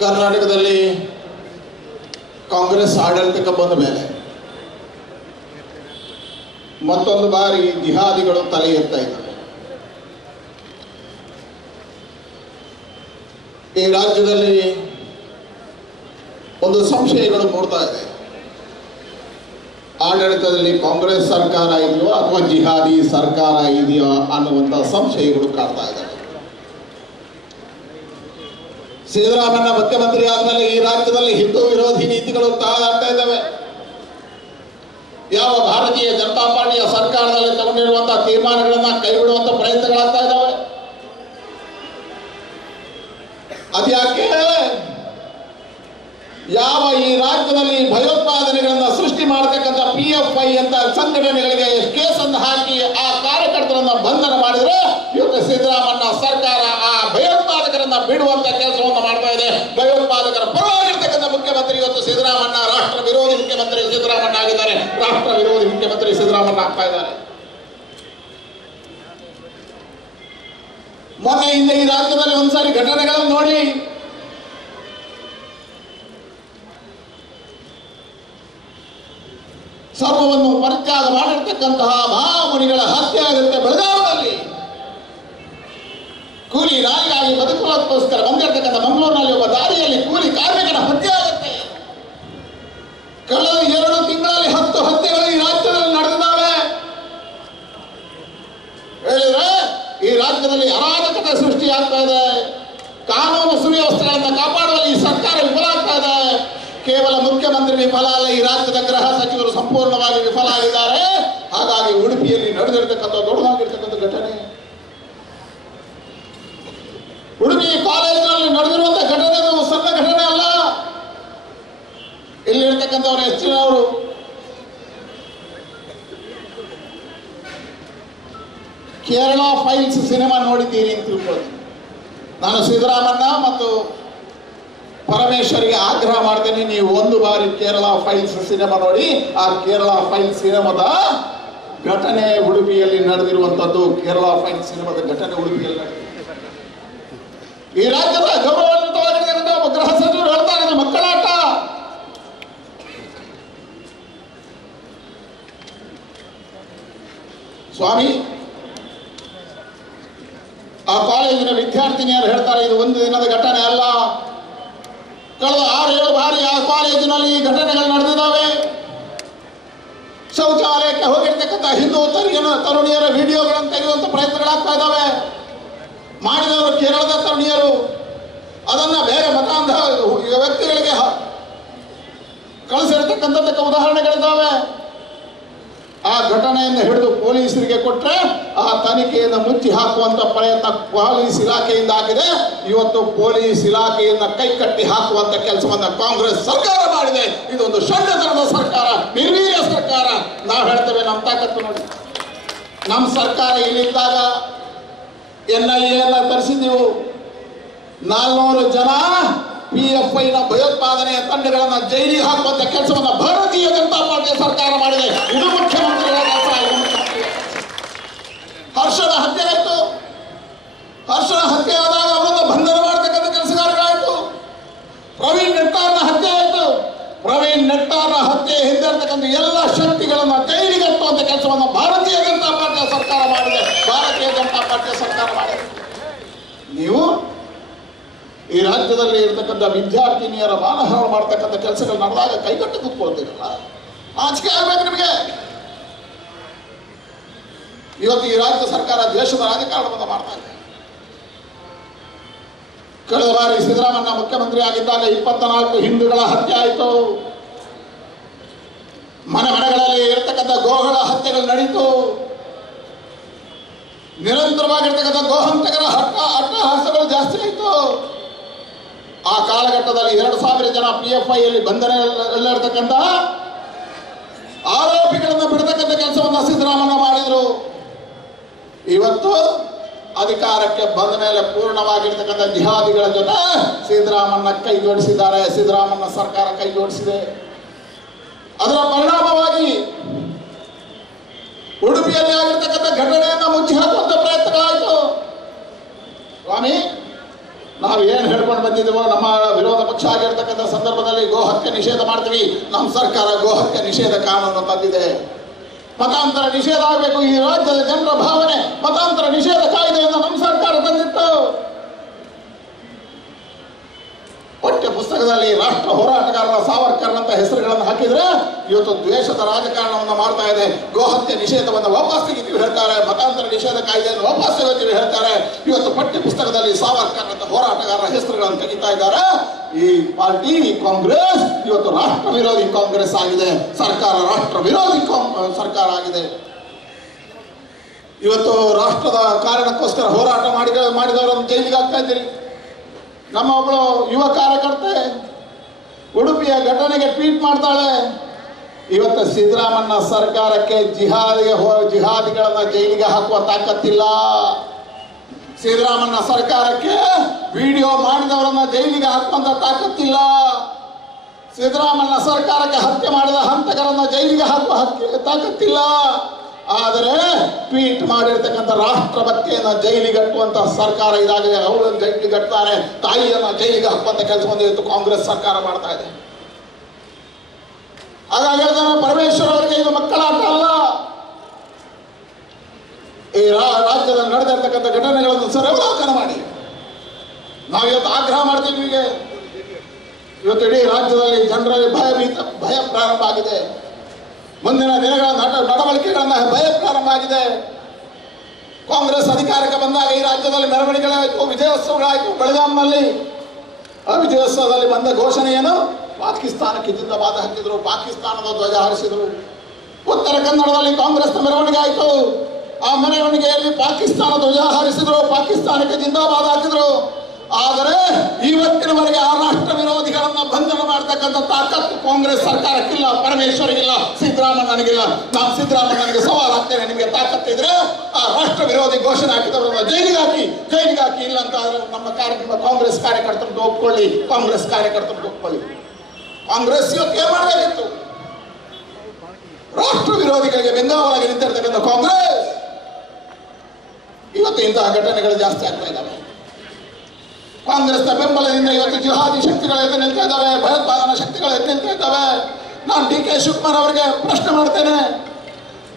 ಕರ್ನಾಟಕದಲ್ಲಿ ಕಾಂಗ್ರೆಸ್ ಆಡಳಿತಕ್ಕೆ ಬಂದ ಮೇಲೆ ಮತ್ತೊಂದು ಬಾರಿ ಜಿಹಾದಿಗಳು ತಲೆ ಎತ್ತಾ ಇದ್ದಾರೆ. ಈ ರಾಜ್ಯದಲ್ಲಿ ಒಂದು ಸಂಶಯಗಳು ಮೂಡ್ತಾ ಇದೆ. ಆಡಳಿತದಲ್ಲಿ ಕಾಂಗ್ರೆಸ್ ಸರ್ಕಾರ ಇದೆಯೋ ಅಥವಾ ಜಿಹಾದಿ ಸರ್ಕಾರ ಇದೆಯೋ ಅನ್ನುವಂಥ ಸಂಶಯಗಳು ಕಾಡ್ತಾ ಇದ್ದಾವೆ. ಸಿದ್ದರಾಮಯ್ಯ ಮುಖ್ಯಮಂತ್ರಿ ಆದ್ಮೇಲೆ ಈ ರಾಜ್ಯದಲ್ಲಿ ಹಿಂದೂ ವಿರೋಧಿ ನೀತಿಗಳು ತಾಳಾಡ್ತಾ ಇದ್ದಾವೆ. ಯಾವ ಭಾರತೀಯ ಜನತಾ ಪಾರ್ಟಿಯ ಸರ್ಕಾರದಲ್ಲಿ ತಗೊಂಡಿರುವಂತಹ ತೀರ್ಮಾನಗಳನ್ನ ಕೈಬಿಡುವಂತ ಪ್ರಯತ್ನಗಳಾಗ್ತಾ ಇದ್ದಾವೆ. ಅದ್ಯಾಕೆ? ಯಾವ ಈ ರಾಜ್ಯದಲ್ಲಿ ಭಯೋತ್ಪಾದನೆಗಳನ್ನ ಸೃಷ್ಟಿ ಮಾಡತಕ್ಕಂಥ PFI ಅಂತ ಸಂಘಟನೆಗಳಿಗೆ ಕೇಸನ್ನು ಹಾಕಿ ಆ ಕಾರ್ಯಕರ್ತರನ್ನ ಬಂಧನ ಮಾಡಿದ್ರೆ ಇವತ್ತು ಸಿದ್ದರಾಮಯ್ಯ ಸರ್ಕಾರ ಆ ಭಯೋತ್ಪಾದಕರನ್ನ ಬಿಡುವಂತ ಕೆಲಸವನ್ನು ಮಾಡ್ತಾ ಇದೆ. ಭಯೋತ್ಪಾದಕರ ಪರವಾಗಿರ್ತಕ್ಕಂಥ ಮುಖ್ಯಮಂತ್ರಿ ಇವತ್ತು ಸಿದ್ದರಾಮಯ್ಯ ರಾಷ್ಟ್ರ ವಿರೋಧಿ ಮುಖ್ಯಮಂತ್ರಿ ಸಿದ್ದರಾಮಯ್ಯ ಆಗಿದ್ದಾರೆ. ರಾಷ್ಟ್ರ ವಿರೋಧಿ ಮುಖ್ಯಮಂತ್ರಿ ಸಿದ್ದರಾಮಯ್ಯ ಆಗ್ತಾ ಇದ್ದಾರೆ. ಮೊನ್ನೆಯಿಂದ ಈ ರಾಜ್ಯದಲ್ಲಿ ಒಂದ್ಸಾರಿ ಘಟನೆಗಳನ್ನು ನೋಡಿ, ಸರ್ವವನ್ನು ಪರಿತ್ಯಾಗ ಮಾಡಿರ್ತಕ್ಕಂತಹ ಮಹಾಮುನಿಗಳ ಹತ್ಯೆ ಆಗುತ್ತೆ. ಬೆಳಗಾವಿಯಲ್ಲಿ ಕೂಲಿ ನಾಯಿಗಾಗಿ ಬದುಕುವುದಕ್ಕೋಸ್ಕರ ಬಂದಿರತಕ್ಕಂಥ ಮಂಗಳೂರಿನಲ್ಲಿ ಒಬ್ಬ ದಾರಿಯಲ್ಲಿ ಕೂಲಿ ಕಾರ್ಮಿಕನ ಹತ್ಯೆ ಆಗುತ್ತೆ. ಕಳೆದ 2 ತಿಂಗಳಲ್ಲಿ 10 ಹತ್ಯೆಗಳು ಈ ರಾಜ್ಯದಲ್ಲಿ ನಡೆದಿದ್ದಾವೆ. ಹೇಳಿದ್ರೆ ಈ ರಾಜ್ಯದಲ್ಲಿ ಅರಾಜಕತೆ ಸೃಷ್ಟಿಯಾಗ್ತಾ ಇದೆ. ಕಾನೂನು ಸುವ್ಯವಸ್ಥೆಗಳನ್ನು ಕಾಪಾಡುವಲ್ಲಿ ಈ ಸರ್ಕಾರ ವಿಫಲ ಆಗ್ತಾ ಇದೆ. ಕೇವಲ ಮುಖ್ಯಮಂತ್ರಿ ವಿಫಲ ಅಲ್ಲ, ಈ ರಾಜ್ಯದ ಗೃಹ ಸಚಿವರು ಸಂಪೂರ್ಣವಾಗಿ ವಿಫಲ ಆಗಿದ್ದಾರೆ. ಹಾಗಾಗಿ ಉಡುಪಿಯಲ್ಲಿ ನಡೆದಿರತಕ್ಕಂಥ ದೊಡ್ಡದಾಗಿರ್ತಕ್ಕಂಥ ಘಟನೆ, ಉಡುಪಿ ಕಾಲೇಜಿನಲ್ಲಿ ನಡೆದಿರುವಂತಹ ಘಟನೆ ಸಣ್ಣ ಘಟನೆ ಅಲ್ಲ. ಇಲ್ಲಿರ್ತಕ್ಕಂಥವ್ರು ಹೆಚ್ಚಿನವರು ಕೇರಳ ಫೈಲ್ಸ್ ಸಿನಿಮಾ ನೋಡಿದ್ದೀರಿ ಅಂತ ತಿಳ್ಕೊಳ್ಳಿ. ನಾನು ಸಿದ್ದರಾಮಯ್ಯ ಮತ್ತು ಪರಮೇಶ್ವರಿಗೆ ಆಗ್ರಹ ಮಾಡ್ತೇನೆ, ನೀವು ಒಂದು ಬಾರಿ ಕೇರಳ ಫೈಲ್ಸ್ ಸಿನಿಮಾ ನೋಡಿ. ಆ ಕೇರಳ ಫೈಲ್ಸ್ ಸಿನಿಮಾದ ಘಟನೆ ಉಡುಪಿಯಲ್ಲಿ ನಡೆದಿರುವಂತದ್ದು. ಕೇರಳ ಫೈಲ್ಸ್ ಸಿನಿಮಾದ ಘಟನೆ ಉಡುಪಿಯಲ್ಲಿ ನಡೆದಿದೆ. ಈ ರಾಜ್ಯದ ಗೌರವಾನ್ವಿತವಾಗಿರ್ತಕ್ಕಂಥ ಗೃಹ ಸಚಿವರು ಹೇಳ್ತಾರೆ, ಇದು ಮಕ್ಕಳಾಟ. ಸ್ವಾಮಿ, ಆ ಕಾಲೇಜಿನ ವಿದ್ಯಾರ್ಥಿನಿಯರು ಹೇಳ್ತಾರೆ, ಇದು ಒಂದು ದಿನದ ಘಟನೆ ಅಲ್ಲ. ಕಳೆದ 6-7 ಬಾರಿ ಆ ಕಾಲೇಜಿನಲ್ಲಿ ಘಟನೆಗಳು ನಡೆದಿದ್ದಾವೆ. ಶೌಚಾಲಯಕ್ಕೆ ಹೋಗಿರ್ತಕ್ಕಂಥ ಹಿಂದೂ ತರುಣಿಯರ ವಿಡಿಯೋಗಳನ್ನು ತೆಗೆಯುವಂತ ಪ್ರಯತ್ನಗಳಾಗ್ತಾ ಇದ್ದಾವೆ. ಮಾಡಿದವರು ಕೇರಳದ ತರುಣಿಯರು. ಅದನ್ನ ಬೇರೆ ಮತಾಂಧ ವ್ಯಕ್ತಿಗಳಿಗೆ ಕಳಿಸಿರ್ತಕ್ಕಂಥದ್ದಕ್ಕೆ ಉದಾಹರಣೆಗಳಿದ್ದಾವೆ. ಆ ಘಟನೆಯನ್ನು ಹಿಡಿದು ಪೊಲೀಸರಿಗೆ ಕೊಟ್ಟರೆ ಆ ತನಿಖೆಯನ್ನು ಮುಚ್ಚಿ ಹಾಕುವಂತ ಪ್ರಯತ್ನ ಪೊಲೀಸ್ ಇಲಾಖೆಯಿಂದ ಆಗಿದೆ. ಇವತ್ತು ಪೊಲೀಸ್ ಇಲಾಖೆಯನ್ನ ಕೈಕಟ್ಟಿ ಹಾಕುವಂತ ಕೆಲಸವನ್ನ ಕಾಂಗ್ರೆಸ್ ಸರ್ಕಾರ ಮಾಡಿದೆ. ಇದೊಂದು ಷಡ್ಯಂತ್ರದ ಸರ್ಕಾರ, ನಿರ್ವೀರ್ಯ ಸರ್ಕಾರ. ನಾವು ಹೇಳ್ತೇವೆ, ನಮ್ಮ ತಾಕತ್ತು ನೋಡಿ. ನಮ್ಮ ಸರ್ಕಾರ ಇಲ್ಲಿದ್ದಾಗ NIA ತರಿಸಿದ್ದೀವಿ. 400 ಜನ PFI ಭಯೋತ್ಪಾದನೆಯ ತಂಡಗಳನ್ನ ಜೈಲಿಗೆ ಹಾಕುವಂತ ಕೆಲಸವನ್ನ ಭಾರತೀಯ ಜನತಾ ಪಾರ್ಟಿಯ ಸರ್ಕಾರ ಮಾಡಿದೆ. ಇದು ಮುಖ್ಯಮಂತ್ರಿಗಳ ಕೆಲಸ. ಹರ್ಷದ ಹತ್ಯೆ ಆಯಿತು. ಹರ್ಷದ ಹತ್ಯೆ ಆದಾಗ ಅವರನ್ನು ಬಂಧನ ಮಾಡತಕ್ಕಂಥ ಕೆಲಸಗಾರರಾಯಿತು. ಪ್ರವೀಣ್ ನೆಟ್ಟಾರ್ನ ಹತ್ಯೆ ಆಯಿತು. ಪ್ರವೀಣ್ ನೆಟ್ಟಾರ್ನ ಹತ್ಯೆ ಹಿಂದಿರ್ತಕ್ಕಂಥ ಎಲ್ಲ ಶಕ್ತಿಗಳನ್ನ ಜೈಲಿಗೆ ಹತ್ತುವಂತ ಕೆಲಸವನ್ನ ಭಾರತೀಯ ಜನತಾ ಪಾರ್ಟಿಯ ಸರ್ಕಾರ ಮಾಡಿದೆ. ಭಾರತೀಯ ಜನತಾ ಪಾರ್ಟಿಯ ಸರ್ಕಾರ ಮಾಡಿದೆ. ನೀವು ಈ ರಾಜ್ಯದಲ್ಲಿ ಇರ್ತಕ್ಕಂಥ ವಿದ್ಯಾರ್ಥಿನಿಯರ ಮಾನಹಾರ ಮಾಡತಕ್ಕಂಥ ಕೆಲಸಗಳು ನಡೆದಾಗ ಕೈಗಟ್ಟಿ ಕೂತ್ಕೊಳ್ತೀರಲ್ಲ, ಆಚಿಕೆ ಆಗ್ಬೇಕು ನಿಮಗೆ. ಇವತ್ತು ಈ ರಾಜ್ಯ ಸರ್ಕಾರ ದೇಶದ ರಾಜಕಾರಣವನ್ನು ಮಾಡ್ತಾ ಇದೆ. ಕಳೆದ ಬಾರಿ ಸಿದ್ದರಾಮಯ್ಯ ಮುಖ್ಯಮಂತ್ರಿ ಆಗಿದ್ದಾಗ 24 ಹಿಂದೂಗಳ ಹತ್ಯೆ ಆಯಿತು. ಮನೆಗಳಲ್ಲಿ ಇರತಕ್ಕಂಥ ಗೋಗಳ ಹತ್ಯೆಗಳು ನಡೀತು. ನಿರಂತರವಾಗಿರ್ತಕ್ಕಂಥ ಗೋಹಂತಕರ ಅಟ್ಟಹಾಸಗಳು ಜಾಸ್ತಿ ಆಯಿತು. ಆ ಕಾಲಘಟ್ಟದಲ್ಲಿ 2000 ಜನ PFIಯಲ್ಲಿ ಬಂಧನದಲ್ಲಿರ್ತಕ್ಕಂಥ ಆರೋಪಿಗಳನ್ನು ಬಿಡತಕ್ಕಂಥ ಕೆಲಸವನ್ನು ಸಿದ್ದರಾಮಯ್ಯ ಮಾಡಿದರು. ಇವತ್ತು ಅಧಿಕಾರಕ್ಕೆ ಬಂದ ಮೇಲೆ ಪೂರ್ಣವಾಗಿರ್ತಕ್ಕಂಥ ಜಿಹಾದಿಗಳ ಜೊತೆ ಸಿದ್ದರಾಮಯ್ಯ ಕೈ ಜೋಡಿಸಿದ್ದಾರೆ. ಸಿದ್ದರಾಮಯ್ಯ ಸರ್ಕಾರ ಕೈ ಜೋಡಿಸಿದೆ. ಅದರ ಪರಿಣಾಮವಾಗಿ ಉಡುಪಿಯಲ್ಲಿ ಆಗಿರ್ತಕ್ಕಂಥ ಘಟನೆಯನ್ನು ಮುಚ್ಚಿ ಹಾಕುವಂತ ಪ್ರಯತ್ನಗಳಾಯಿತು. ಸ್ವಾಮಿ, ನಾವು ಏನು ಹೇಳ್ಕೊಂಡು ಬಂದಿದ್ದೀವೋ, ನಮ್ಮ ವಿರೋಧ ಪಕ್ಷ ಆಗಿರ್ತಕ್ಕಂಥ ಸಂದರ್ಭದಲ್ಲಿ ಗೋ ಹತ್ಯೆ ನಿಷೇಧ ಮಾಡ್ತೀವಿ. ನಮ್ಮ ಸರ್ಕಾರ ಗೋ ಹತ್ಯೆ ನಿಷೇಧ ಕಾನೂನು ತಂದಿದೆ. ಮತಾಂತರ ನಿಷೇಧ ಆಗಬೇಕು, ಈ ರಾಜ್ಯದ ಜನರ ಭಾವನೆ ಮತಾಂತರ ನಿಷೇಧ ಕಾಯ್ದೆಯನ್ನು ನಮ್ಮ ಸರ್ಕಾರ ತಂದಿತ್ತು. ಪಠ್ಯ ಪುಸ್ತಕದಲ್ಲಿ ರಾಷ್ಟ್ರ ಹೋರಾಟಗಾರರ ಸಾವರ್ಕರ್ ಅಂತ ಹೆಸರುಗಳನ್ನು ಹಾಕಿದ್ರೆ ಇವತ್ತು ದ್ವೇಷದ ರಾಜಕಾರಣವನ್ನು ಮಾಡ್ತಾ ಇದೆ. ಗೋಹತ್ಯೆ ನಿಷೇಧವನ್ನು ವಾಪಸ್ ತೆಗಿತೀವಿ ಹೇಳ್ತಾರೆ, ಮತಾಂತರ ನಿಷೇಧ ಕಾಯ್ದೆಯನ್ನು ವಾಪಸ್ ತೆಗಿತೀವಿ ಹೇಳ್ತಾರೆ. ಇವತ್ತು ಪಠ್ಯ ಪುಸ್ತಕದಲ್ಲಿ ಸಾವರ್ಕರ್ ಅಂತ ಹೋರಾಟಗಾರರ ಹೆಸರುಗಳನ್ನು ತೆಗಿತಾ ಇದ್ದಾರೆ. ಈ ಪಾರ್ಟಿ, ಈ ಕಾಂಗ್ರೆಸ್ ಇವತ್ತು ರಾಷ್ಟ್ರ ವಿರೋಧಿ ಕಾಂಗ್ರೆಸ್ ಆಗಿದೆ. ಸರ್ಕಾರ ರಾಷ್ಟ್ರ ವಿರೋಧಿ ಸರ್ಕಾರ ಆಗಿದೆ. ಇವತ್ತು ರಾಷ್ಟ್ರದ ಕಾರಣಕ್ಕೋಸ್ಕರ ಹೋರಾಟ ಮಾಡಿದವರನ್ನು ಜೈಲಿಗೆ ಹಾಕ್ತಾ ಇದ್ದೀರಿ. ನಮ್ಮ ಒಬ್ಬಳು ಯುವ ಕಾರ್ಯಕರ್ತೆ ಉಡುಪಿಯ ಘಟನೆಗೆ ಟ್ವೀಟ್ ಮಾಡ್ತಾಳೆ, ಇವತ್ತು ಸಿದ್ದರಾಮಣ್ಣ ಸರ್ಕಾರಕ್ಕೆ ಜಿಹಾದಿಗಳನ್ನ ಜೈಲಿಗೆ ಹಾಕುವ ತಾಕತ್ತಿಲ್ಲ. ಸಿದ್ದರಾಮಣ್ಣ ಸರ್ಕಾರಕ್ಕೆ ವಿಡಿಯೋ ಮಾಡಿದವರನ್ನ ಜೈಲಿಗೆ ಹಾಕುವಂತ ತಾಕತ್ತಿಲ್ಲ. ಸಿದ್ದರಾಮಣ್ಣ ಸರ್ಕಾರಕ್ಕೆ ಹತ್ಯೆ ಮಾಡಿದ ಹಂತಕರನ್ನ ಜೈಲಿಗೆ ಹಾಕುವ ತಾಕತ್ತಿಲ್ಲ. ಆದರೆ ಟ್ವೀಟ್ ಮಾಡಿರ್ತಕ್ಕಂಥ ರಾಷ್ಟ್ರಭಕ್ತಿಯನ್ನ ಜೈಲಿಗಟ್ಟುವಂತ ಸರ್ಕಾರ ಇದಾಗಿದೆ. ಅವಳನ್ನು ಜೈಲಿಗಟ್ತಾರೆ, ತಾಯಿಯನ್ನ ಜೈಲಿಗೆ ಹಾಕುವಂತ ಕೆಲಸವನ್ನು ಇವತ್ತು ಕಾಂಗ್ರೆಸ್ ಸರ್ಕಾರ ಮಾಡ್ತಾ ಇದೆ. ಹಾಗಾಗಿ ಪರಮೇಶ್ವರ್ ಅವರಿಗೆ ಇದು ಮಕ್ಕಳಾಟ ಅಲ್ಲ. ಈ ರಾಜ್ಯದಲ್ಲಿ ನಡೆದಿರ್ತಕ್ಕಂಥ ಘಟನೆಗಳನ್ನು ಸರಳಾಕರಣ ಮಾಡಿ ನಾವು ಇವತ್ತು ಆಗ್ರಹ ಮಾಡ್ತೀವಿ. ಇವತ್ತು ಇಡೀ ರಾಜ್ಯದಲ್ಲಿ ಜನರಲ್ಲಿ ಭಯ ಪ್ರಾರಂಭ ಆಗಿದೆ. ಮುಂದಿನ ದಿನಗಳ ನಡವಳಿಕೆಗಳನ್ನ ಭಯ ಪ್ರಾರಂಭ ಆಗಿದೆ. ಕಾಂಗ್ರೆಸ್ ಅಧಿಕಾರಕ್ಕೆ ಬಂದಾಗ ಈ ರಾಜ್ಯದಲ್ಲಿ ಮೆರವಣಿಗೆಗಳಾಯಿತು, ವಿಜಯೋತ್ಸವಗಳಾಯಿತು. ಬೆಳಗಾಂನಲ್ಲಿ ಆ ವಿಜಯೋತ್ಸವದಲ್ಲಿ ಬಂದ ಘೋಷಣೆ ಏನು? ಪಾಕಿಸ್ತಾನಕ್ಕೆ ಜಿಂದಾಬಾದ್ ಹಾಕಿದ್ರು, ಪಾಕಿಸ್ತಾನದ ಧ್ವಜ ಹಾರಿಸಿದ್ರು. ಉತ್ತರ ಕನ್ನಡದಲ್ಲಿ ಕಾಂಗ್ರೆಸ್ನ ಮೆರವಣಿಗೆ ಆಯಿತು. ಆ ಮೆರವಣಿಗೆಯಲ್ಲಿ ಪಾಕಿಸ್ತಾನ ಧ್ವಜ ಹಾರಿಸಿದ್ರು, ಪಾಕಿಸ್ತಾನಕ್ಕೆ ಜಿಂದಾಬಾದ್ ಹಾಕಿದ್ರು. ಆದರೆ ಇವತ್ತಿನವರೆಗೆ ಆ ರಾಷ್ಟ್ರ ವಿರೋಧಿಗಳನ್ನ ಬಂಧನ ಮಾಡತಕ್ಕಂಥ ತಾಕತ್ತು ಕಾಂಗ್ರೆಸ್ ಸರ್ಕಾರಕ್ಕಿಲ್ಲ, ಪರಮೇಶ್ವರಿಗಿಲ್ಲ, ಸಿದ್ದರಾಮಣ್ಣನಿಗಿಲ್ಲ. ನಾನು ಸಿದ್ದರಾಮಣ್ಣನಿಗೆ ಸವಾಲು ಹಾಕ್ತೇನೆ, ನಿಮಗೆ ತಾಕತ್ತಿದ್ರೆ ಆ ರಾಷ್ಟ್ರ ವಿರೋಧಿ ಘೋಷಣೆ ಹಾಕಿದವರನ್ನ ಜೈಲಿಗೆ ಹಾಕಿ. ಇಲ್ಲ ಅಂತ ನಮ್ಮ ಕಾಂಗ್ರೆಸ್ ಕಾರ್ಯಕರ್ತರದ್ದು ಒಪ್ಕೊಳ್ಳಿ, ಕಾಂಗ್ರೆಸ್ ಕಾರ್ಯಕರ್ತರದ್ದು ಒಪ್ಕೊಳ್ಳಿ. ಕಾಂಗ್ರೆಸ್ ಇವತ್ತು ಏನ್ ಮಾಡಬೇಕಿತ್ತು? ರಾಷ್ಟ್ರ ವಿರೋಧಿಗಳಿಗೆ ಬೆಂಗಾವಲಾಗಿ ನಿಂತಿರ್ತಕ್ಕಂಥ ಕಾಂಗ್ರೆಸ್ ಇವತ್ತು ಇಂತಹ ಘಟನೆಗಳು ಜಾಸ್ತಿ ಆಗ್ತಾ ಇದ್ದಾವೆ. ಕಾಂಗ್ರೆಸ್ನ ಬೆಂಬಲದಿಂದ ಇವತ್ತು ಜಿಹಾದಿ ಶಕ್ತಿಗಳು ಎದ್ದು ನಿಲ್ತಾ ಇದ್ದಾವೆ, ಭಯೋತ್ಪಾದನಾ ಶಕ್ತಿಗಳು ಎದ್ದು ನಿಲ್ತಾ ಇದ್ದಾವೆ. ನಾನು ಡಿ.ಕೆ. ಶಿವಕುಮಾರ್ ಅವರಿಗೆ ಪ್ರಶ್ನೆ ಮಾಡ್ತೇನೆ.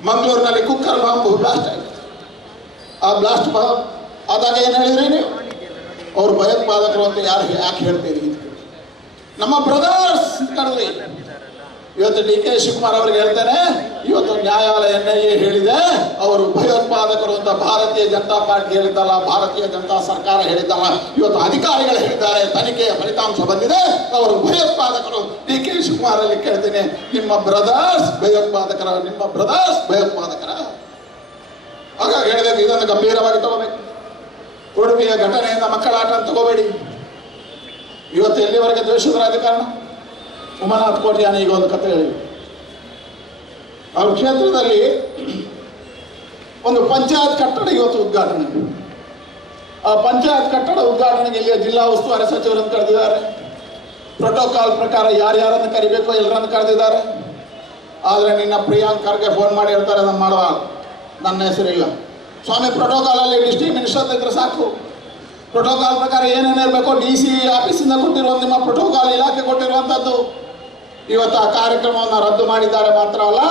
ಮಂಗಳೂರಿನಲ್ಲಿ ಕುಕ್ಕರ್ ಬಾಂಬ್ ಬ್ಲಾಸ್ಟ್ ಆಯಿತು. ಆ ಬ್ಲಾಸ್ಟ್ ಆದಾಗ ಏನು ಹೇಳಿದ್ರಿ ನೀವು? ಅವ್ರು ಭಯೋತ್ಪಾದಕರು ಅಂತ ಯಾಕೆ ಹೇಳ್ತೀರಿ? ನಮ್ಮ ಬ್ರದರ್ಸ್ ಕರೆದ್ರಿ. ಇವತ್ತು ಡಿ.ಕೆ. ಶಿವಕುಮಾರ್ ಅವ್ರಿಗೆ ಹೇಳ್ತೇನೆ, ಇವತ್ತು ನ್ಯಾಯಾಲಯ NIA ಹೇಳಿದೆ ಅವರು ಭಯೋತ್ಪಾದಕರು ಅಂತ. ಭಾರತೀಯ ಜನತಾ ಪಾರ್ಟಿ ಹೇಳಿದ್ದಲ್ಲ, ಭಾರತೀಯ ಜನತಾ ಸರ್ಕಾರ ಹೇಳಿದ್ದಲ್ಲ, ಇವತ್ತು ಅಧಿಕಾರಿಗಳು ಹೇಳಿದ್ದಾರೆ. ತನಿಖೆಯ ಫಲಿತಾಂಶ ಬಂದಿದೆ, ಅವರು ಭಯೋತ್ಪಾದಕರು. ಡಿ.ಕೆ. ಶಿವಕುಮಾರ್ ಅಲ್ಲಿ ಕೇಳ್ತೇನೆ, ನಿಮ್ಮ ಬ್ರದರ್ಸ್ ಭಯೋತ್ಪಾದಕರ? ಹಾಗಾಗಿ ಹೇಳಿದಾಗ ಇದನ್ನು ಗಂಭೀರವಾಗಿ ತಗೋಬೇಕು. ಉಡುಪಿಯ ಘಟನೆಯಿಂದ ಮಕ್ಕಳಾಟ ಅಂತ ತಗೋಬೇಡಿ. ಇವತ್ತು ಎಲ್ಲಿವರೆಗೆ ದ್ವೇಷದ ರಾಜಕಾರಣ? ಉಮಾನಾಥ್ ಕೋಟ್ಯಾನಿ ಈಗ ಒಂದು ಕಥೆ ಹೇಳಿ, ಅವ್ರ ಕ್ಷೇತ್ರದಲ್ಲಿ ಒಂದು ಪಂಚಾಯತ್ ಕಟ್ಟಡ ಇವತ್ತು ಉದ್ಘಾಟನೆ. ಆ ಪಂಚಾಯತ್ ಕಟ್ಟಡ ಉದ್ಘಾಟನೆಗೆ ಇಲ್ಲಿಯ ಜಿಲ್ಲಾ ಉಸ್ತುವಾರಿ ಸಚಿವರನ್ನು ಕರೆದಿದ್ದಾರೆ. ಪ್ರೋಟೋಕಾಲ್ ಪ್ರಕಾರ ಯಾರ್ಯಾರನ್ನು ಕರಿಬೇಕು ಎಲ್ಲರನ್ನು ಕರೆದಿದ್ದಾರೆ. ಆದರೆ ನಿನ್ನ ಪ್ರಿಯಾಂಕ್ ಖರ್ಗೆ ಫೋನ್ ಮಾಡಿ ಹೇಳ್ತಾರೆ, ಅದನ್ನು ಮಾಡುವಾಗ ನನ್ನ ಹೆಸರಿಲ್ಲ. ಸ್ವಾಮಿ, ಪ್ರೋಟೋಕಾಲಲ್ಲಿ ಡಿಸ್ಟ್ರಿಕ್ಟ್ ಮಿನಿಸ್ಟರ್ ಇದ್ರೆ ಸಾಕು. ಪ್ರೋಟೋಕಾಲ್ ಪ್ರಕಾರ ಏನೇನಿರಬೇಕು DC ಆಫೀಸಿಂದ ಕೊಟ್ಟಿರುವ, ನಿಮ್ಮ ಪ್ರೋಟೋಕಾಲ್ ಇಲಾಖೆ ಕೊಟ್ಟಿರುವಂಥದ್ದು. ಇವತ್ತು ಆ ಕಾರ್ಯಕ್ರಮವನ್ನು ರದ್ದು ಮಾಡಿದ್ದಾರೆ. ಮಾತ್ರ ಅಲ್ಲ,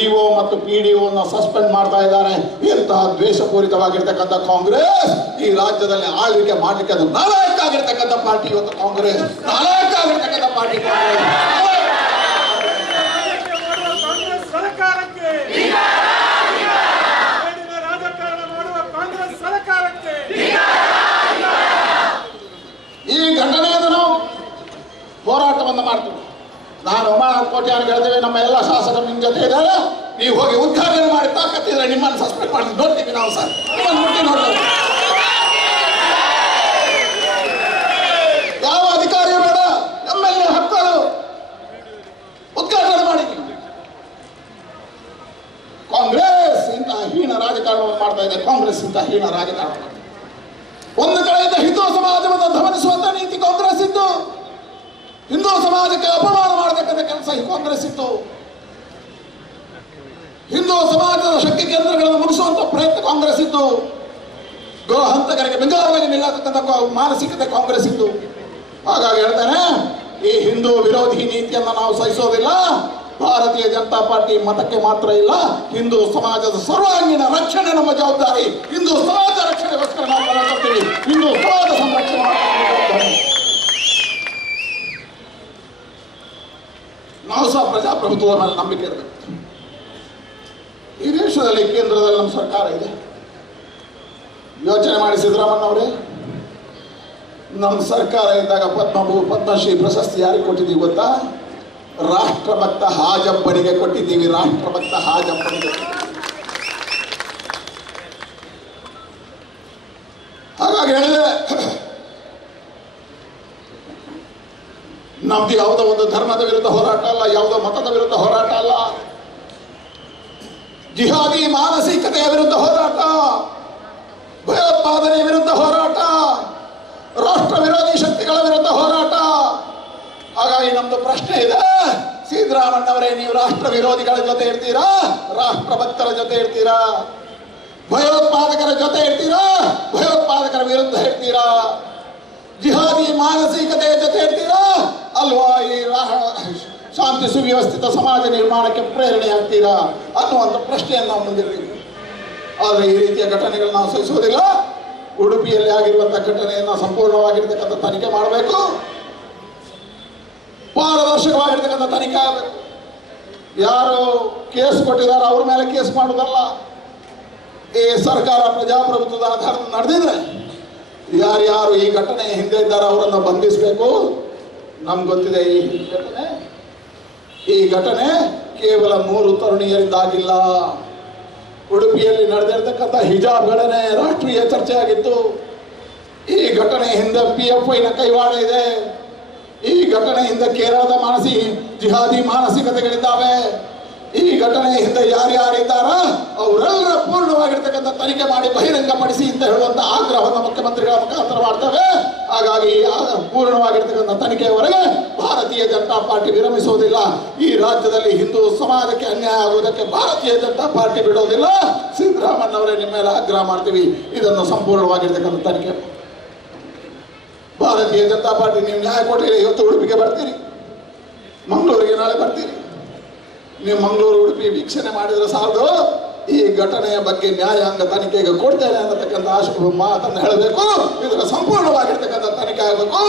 EO ಮತ್ತು PDO ಸಸ್ಪೆಂಡ್ ಮಾಡ್ತಾ ಇದ್ದಾರೆ. ಇಂತಹ ದ್ವೇಷಪೂರಿತವಾಗಿರ್ತಕ್ಕಂಥ ಕಾಂಗ್ರೆಸ್ ಈ ರಾಜ್ಯದಲ್ಲಿ ಆಳ್ವಿಕೆ ಮಾಡಲಿಕ್ಕೆ ಅದು ನಾಲಾಯಕ ಆಗಿರ್ತಕ್ಕಂಥ ಪಾರ್ಟಿ ಇವತ್ತು ಕಾಂಗ್ರೆಸ್. ನಾಲಾಯಕ ಆಗಿರ್ತಕ್ಕಂಥ ಪಾರ್ಟಿ ಕಾಂಗ್ರೆಸ್. ಈ ಘಟನೆಯನ್ನು ನಾವು ಹೋರಾಟವನ್ನು ಮಾಡ್ತೀವಿ. ನಾನು ಉಮಾನಾಥ್ ಕೋಟ್ಯಾನಿ ಹೇಳ್ತೇವೆ, ನಮ್ಮ ಎಲ್ಲ ಶಾಸಕರು ನಿಮ್ಮ ಜೊತೆ ಇದ್ದಾರೆ. ನೀವು ಹೋಗಿ ಉದ್ಘಾಟನೆ ಮಾಡಿ ತಾಕತ್ತಿದ್ರೆ ನಿಮ್ಮನ್ನು ಸಸ್ಪೆಂಡ್ ಮಾಡಿ ನೋಡ್ತೀವಿ ನಾವು ಸರ್. ನಿಮ್ಮನ್ನು ಮುಟ್ಟಿ ನೋಡ್ತೇವೆ. ಯಾವ ಅಧಿಕಾರಿ ಬೇಡ, MLA ಹಕ್ಕಳು ಉದ್ಘಾಟನೆ ಮಾಡಿ. ಕಾಂಗ್ರೆಸ್ ಇಂತಹ ಹೀನ ರಾಜಕಾರಣವನ್ನು ಮಾಡ್ತಾ ಇದೆ. ಕಾಂಗ್ರೆಸ್ ಇಂತಹ ಹೀನ ರಾಜಕಾರಣ. ಒಂದು ಕಡೆಯಿಂದ ಹಿಂದೂ ಸಮಾಜವನ್ನು ಧಮನಿಸುವಂತ ನೀತಿ ಕಾಂಗ್ರೆಸ್ ಇತ್ತು. ಹಿಂದೂ ಸಮಾಜಕ್ಕೆ ಅಪಮಾನ ಮಾಡತಕ್ಕಂಥ ಕೆಲಸ ಈ ಕಾಂಗ್ರೆಸ್ ಇತ್ತು. ಹಿಂದೂ ಸಮಾಜದ ಶಕ್ತಿ ಕೇಂದ್ರಗಳನ್ನು ಮುಗಿಸುವಂತ ಪ್ರಯತ್ನ ಕಾಂಗ್ರೆಸ್ ಇತ್ತು. ಗೋ ಹಂತಕರಿಗೆ ಬೆಂಗಾವಲಾಗಿ ನಿಲ್ಲತಕ್ಕಂಥ ಮಾನಸಿಕತೆ ಕಾಂಗ್ರೆಸ್ ಇದ್ದು. ಹಾಗಾಗಿ ಹೇಳ್ತಾನೆ, ಈ ಹಿಂದೂ ವಿರೋಧಿ ನೀತಿಯನ್ನು ನಾವು ಸಹಿಸೋದಿಲ್ಲ. ಭಾರತೀಯ ಜನತಾ ಪಾರ್ಟಿ ಮತಕ್ಕೆ ಮಾತ್ರ ಇಲ್ಲ, ಹಿಂದೂ ಸಮಾಜದ ಸರ್ವಾಂಗೀಣ ರಕ್ಷಣೆ ನಮ್ಮ ಜವಾಬ್ದಾರಿ. ಹಿಂದೂ ಸಮಾಜ ರಕ್ಷಣೆಗೋಸ್ಕರ ನಾವು ಹೋರಾಡ್ತೀವಿ. ಹಿಂದೂ ಸಮಾಜ ಸಂರಕ್ಷಣೆ ಜವಾಬ್ದಾರಿ. ನಾವು ಸಹ ಪ್ರಜಾಪ್ರಭುತ್ವದ ಮೇಲೆ ನಂಬಿಕೆ ಇರಬೇಕು. ಈ ದೇಶದಲ್ಲಿ ಕೇಂದ್ರದಲ್ಲಿ ನಮ್ಮ ಸರ್ಕಾರ ಇದೆ. ಯೋಚನೆ ಮಾಡಿ ಸಿದ್ದರಾಮಯ್ಯನವರೇ, ನಮ್ಮ ಸರ್ಕಾರ ಇದ್ದಾಗ ಪದ್ಮಶ್ರೀ ಪ್ರಶಸ್ತಿ ಯಾರಿಗೆ ಕೊಟ್ಟಿದ್ದೀವಿ ಗೊತ್ತಾ? ರಾಷ್ಟ್ರಭಕ್ತ ಹಾಜಪ್ಪನಿಗೆ ಕೊಟ್ಟಿದ್ದೀವಿ. ರಾಷ್ಟ್ರಭಕ್ತ ಹಾಜಪ್ಪನಿಗೆ. ಹಾಗಾಗಿ ಹೇಳಿದೆ, ನಮ್ದು ಯಾವುದೋ ಒಂದು ಧರ್ಮದ ವಿರುದ್ಧ ಹೋರಾಟ ಅಲ್ಲ, ಯಾವುದೋ ಮತದ ವಿರುದ್ಧ ಹೋರಾಟ ಅಲ್ಲ. ಜಿಹಾದಿ ಮಾನಸಿಕತೆಯ ವಿರುದ್ಧ ಹೋರಾಟ, ಭಯೋತ್ಪಾದನೆ ವಿರುದ್ಧ ಹೋರಾಟ, ರಾಷ್ಟ್ರ ವಿರೋಧಿ ಶಕ್ತಿಗಳ ವಿರುದ್ಧ ಹೋರಾಟ. ಹಾಗಾಗಿ ನಮ್ದು ಪ್ರಶ್ನೆ ಇದೆ, ಸಿದ್ದರಾಮಯ್ಯನವರೇ, ನೀವು ರಾಷ್ಟ್ರ ವಿರೋಧಿಗಳ ಜೊತೆ ಇರ್ತೀರಾ, ರಾಷ್ಟ್ರ ಭಕ್ತರ ಜೊತೆ ಇರ್ತೀರಾ, ಭಯೋತ್ಪಾದಕರ ಜೊತೆ ಇರ್ತೀರಾ, ಭಯೋತ್ಪಾದಕರ ವಿರುದ್ಧ ಇರ್ತೀರಾ, ಜಿಹಾದಿ ಮಾನಸಿಕತೆಯ ಜೊತೆ ಇರ್ತೀರಾ, ಅಲ್ವಾ ಈ ಶಾಂತಿ ಸುವ್ಯವಸ್ಥಿತ ಸಮಾಜ ನಿರ್ಮಾಣಕ್ಕೆ ಪ್ರೇರಣೆ ಆಗ್ತೀರಾ ಅನ್ನುವಂಥ ಪ್ರಶ್ನೆಯನ್ನು ನಾವು ಮುಂದಿರ್ತೀವಿ. ಆದರೆ ಈ ರೀತಿಯ ಘಟನೆಗಳು ನಾವು ಸಹಿಸೋದಿಲ್ಲ. ಉಡುಪಿಯಲ್ಲಿ ಆಗಿರುವಂಥ ಘಟನೆಯನ್ನು ಸಂಪೂರ್ಣವಾಗಿರ್ತಕ್ಕಂಥ ತನಿಖೆ ಮಾಡಬೇಕು, ಪಾರದರ್ಶಕವಾಗಿರ್ತಕ್ಕಂಥ ತನಿಖೆ ಆಗಬೇಕು. ಯಾರು ಕೇಸ್ ಕೊಟ್ಟಿದ್ದಾರೆ ಅವ್ರ ಮೇಲೆ ಕೇಸ್ ಮಾಡೋದಲ್ಲ. ಈ ಸರ್ಕಾರ ಪ್ರಜಾಪ್ರಭುತ್ವದ ಆಧಾರದ ನಡೆದಿದ್ರೆ ಯಾರ್ಯಾರು ಈ ಘಟನೆ ಹಿಂದೆ ಇದ್ದಾರೆ ಅವರನ್ನು ಬಂಧಿಸಬೇಕು. ನಮ್ಗೆ ಗೊತ್ತಿದೆ, ಈ ಘಟನೆ ಕೇವಲ 3 ತರುಣಿಯರಿಂದಾಗಿಲ್ಲ. ಉಡುಪಿಯಲ್ಲಿ ನಡೆದಿರ್ತಕ್ಕಂಥ ಹಿಜಾಬ್ ಘಟನೆ ರಾಷ್ಟ್ರೀಯ ಚರ್ಚೆ ಆಗಿತ್ತು. ಈ ಘಟನೆ ಹಿಂದೆ PFIನ ಕೈವಾಡ ಇದೆ. ಈ ಘಟನೆ ಹಿಂದೆ ಕೇರಳದ ಜಿಹಾದಿ ಮಾನಸಿಕತೆಗಳಿದ್ದಾವೆ. ಈ ಘಟನೆ ಹಿಂದೆ ಯಾರ್ಯಾರಿದ್ದಾರ ಅವರೆಲ್ಲರ ಪೂರ್ಣವಾಗಿರ್ತಕ್ಕಂಥ ತನಿಖೆ ಮಾಡಿ ಬಹಿರಂಗಪಡಿಸಿ ಅಂತ ಹೇಳುವಂಥ ಆಗ್ರಹವನ್ನು ಮುಖ್ಯಮಂತ್ರಿಗಳ ಮುಖಾಂತರ ಮಾಡ್ತೇವೆ. ಹಾಗಾಗಿ ಪೂರ್ಣವಾಗಿರ್ತಕ್ಕಂಥ ತನಿಖೆಯವರೆಗೆ ಭಾರತೀಯ ಜನತಾ ಪಾರ್ಟಿ ವಿರಮಿಸುವುದಿಲ್ಲ. ಈ ರಾಜ್ಯದಲ್ಲಿ ಹಿಂದೂ ಸಮಾಜಕ್ಕೆ ಅನ್ಯಾಯ ಆಗುವುದಕ್ಕೆ ಭಾರತೀಯ ಜನತಾ ಪಾರ್ಟಿ ಬಿಡೋದಿಲ್ಲ. ಸಿದ್ದರಾಮಯ್ಯನವರೇ, ನಿಮ್ಮ ಮೇಲೆ ಆಗ್ರಹ ಮಾಡ್ತೀವಿ, ಇದನ್ನು ಸಂಪೂರ್ಣವಾಗಿರ್ತಕ್ಕಂಥ ತನಿಖೆ. ಭಾರತೀಯ ಜನತಾ ಪಾರ್ಟಿ ನೀವು ನ್ಯಾಯ ಕೊಟ್ಟಿರಿ, ಇವತ್ತು ಉಡುಪಿಗೆ ಬರ್ತೀರಿ, ಮಂಗಳೂರಿಗೆ ನಾಳೆ ಬರ್ತೀರಿ. ನೀವು ಮಂಗಳೂರು ಉಡುಪಿ ವೀಕ್ಷಣೆ ಮಾಡಿದ್ರೆ ಸಾಲದು, ಈ ಘಟನೆಯ ಬಗ್ಗೆ ನ್ಯಾಯಾಂಗ ತನಿಖೆಗೆ ಕೊಡ್ತೇನೆ ಅನ್ನತಕ್ಕಂಥ ಮಾತನ್ನು ಹೇಳಬೇಕು. ಇದರ ಸಂಪೂರ್ಣವಾಗಿರ್ತಕ್ಕಂಥ ತನಿಖೆ ಆಗಬೇಕು.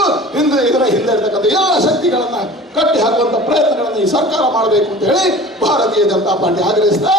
ಇದರ ಹಿಂದೆ ಇರ್ತಕ್ಕಂಥ ಎಲ್ಲ ಶಕ್ತಿಗಳನ್ನ ಕಟ್ಟಿ ಹಾಕುವಂಥ ಪ್ರಯತ್ನಗಳನ್ನು ಈ ಸರ್ಕಾರ ಮಾಡಬೇಕು ಅಂತ ಹೇಳಿ ಭಾರತೀಯ ಜನತಾ ಪಾರ್ಟಿ ಆಗ್ರಹಿಸಿದೆ.